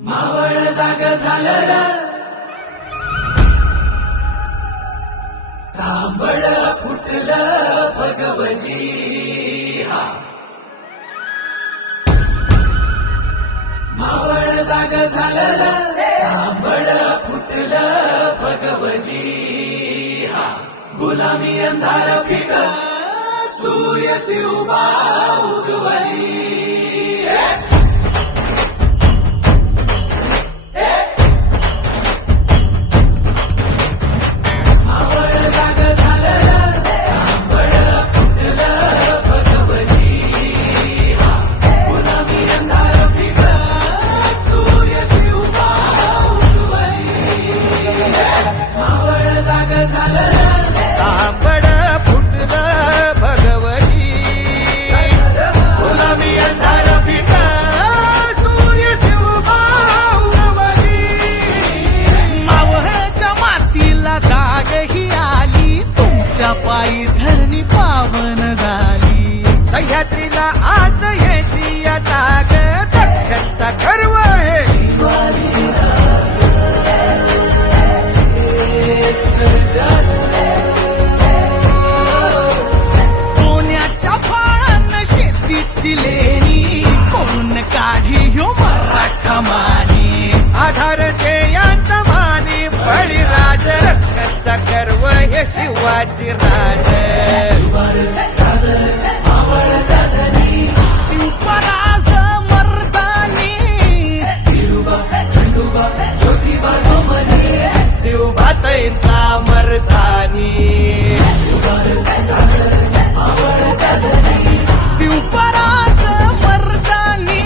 मावळ जाग झालं र फुटलं भगवजी हा मावळ जाग झालं र फुटलं भगवजी हा गुलामी अंधार फिट सूर्य शिवबा उगवली. धरणी पावन झाली. सह्याद्रीला आज शिवाजी राजे शिवपराज मर्दानी शिवभातय सामर्दानी शिवपराज मर्दानी